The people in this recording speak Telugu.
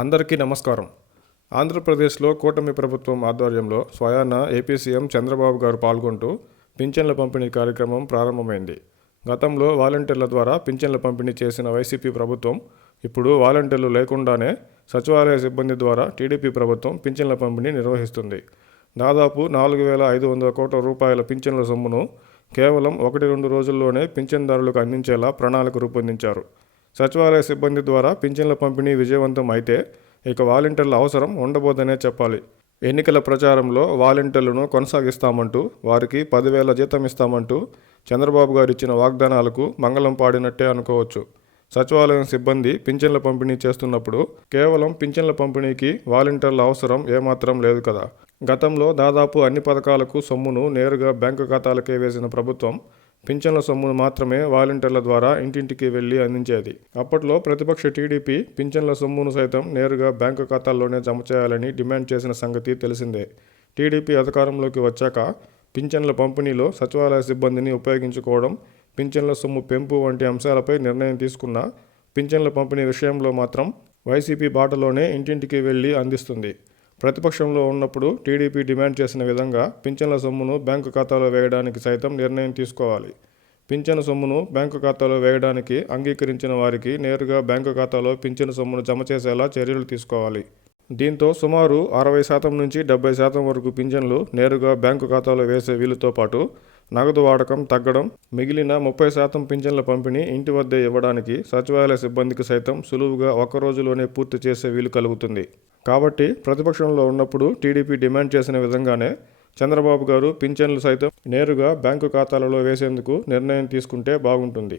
అందరికీ నమస్కారం. ఆంధ్రప్రదేశ్లో కూటమి ప్రభుత్వం ఆధ్వర్యంలో స్వయాన ఏపీ సీఎం చంద్రబాబు గారు పాల్గొంటూ పింఛన్ల పంపిణీ కార్యక్రమం ప్రారంభమైంది. గతంలో వాలంటీర్ల ద్వారా పింఛన్ల పంపిణీ చేసిన వైసీపీ ప్రభుత్వం ఇప్పుడు వాలంటీర్లు లేకుండానే సచివాలయ సిబ్బంది ద్వారా టీడీపీ ప్రభుత్వం పింఛన్ల పంపిణీ నిర్వహిస్తుంది. దాదాపు 4,500 కోట్ల రూపాయల పింఛన్ల సొమ్మును కేవలం 1-2 రోజుల్లోనే పింఛన్దారులకు అందించేలా ప్రణాళిక రూపొందించారు. సచివాలయ సిబ్బంది ద్వారా పింఛన్ల పంపిణీ విజయవంతం అయితే ఇక వాలంటీర్ల అవసరం ఉండబోదనే చెప్పాలి. ఎన్నికల ప్రచారంలో వాలంటీర్లను కొనసాగిస్తామంటూ, వారికి 10,000 జీతం ఇస్తామంటూ చంద్రబాబు గారు ఇచ్చిన వాగ్దానాలకు మంగళం పాడినట్టే అనుకోవచ్చు. సచివాలయం సిబ్బంది పింఛన్ల పంపిణీ చేస్తున్నప్పుడు కేవలం పింఛన్ల పంపిణీకి వాలంటీర్ల అవసరం ఏమాత్రం లేదు కదా. గతంలో దాదాపు అన్ని పథకాలకు సొమ్మును నేరుగా బ్యాంకు ఖాతాలకే వేసిన ప్రభుత్వం పింఛన్ల సొమ్మును మాత్రమే వాలంటీర్ల ద్వారా ఇంటింటికి వెళ్లి అందించేది. అప్పట్లో ప్రతిపక్ష టీడీపీ పింఛన్ల సొమ్మును సైతం నేరుగా బ్యాంకు ఖాతాల్లోనే జమ చేయాలని డిమాండ్ చేసిన సంగతి తెలిసిందే. టీడీపీ అధికారంలోకి వచ్చాక పింఛన్ల పంపిణీలో సచివాలయ సిబ్బందిని ఉపయోగించుకోవడం, పింఛన్ల సొమ్ము పెంపు వంటి అంశాలపై నిర్ణయం తీసుకున్న పింఛన్ల పంపిణీ విషయంలో మాత్రం వైసీపీ బాటలోనే ఇంటింటికి వెళ్లి అందిస్తుంది. ప్రతిపక్షంలో ఉన్నప్పుడు టీడీపీ డిమాండ్ చేసిన విధంగా పింఛన్ల సొమ్మును బ్యాంకు ఖాతాలో వేయడానికి సైతం నిర్ణయం తీసుకోవాలి. పింఛను సొమ్మును బ్యాంకు ఖాతాలో వేయడానికి అంగీకరించిన వారికి నేరుగా బ్యాంకు ఖాతాలో పింఛను సొమ్మును జమ చేసేలా చర్యలు తీసుకోవాలి. దీంతో సుమారు 60% నుంచి 70% వరకు పింఛన్లు నేరుగా బ్యాంకు ఖాతాలో వేసే వీలుతో పాటు నగదు వాడకం తగ్గడం, మిగిలిన 30% పింఛన్ల పంపిణీ ఇంటి వద్దే ఇవ్వడానికి సచివాలయ సిబ్బందికి సైతం సులువుగా 1 రోజులోనే పూర్తి చేసే వీలు కలుగుతుంది. కాబట్టి ప్రతిపక్షంలో ఉన్నప్పుడు టీడీపీ డిమాండ్ చేసిన విధంగానే చంద్రబాబు గారు పింఛన్లు సైతం నేరుగా బ్యాంకు ఖాతాలలో వేసేందుకు నిర్ణయం తీసుకుంటే బాగుంటుంది.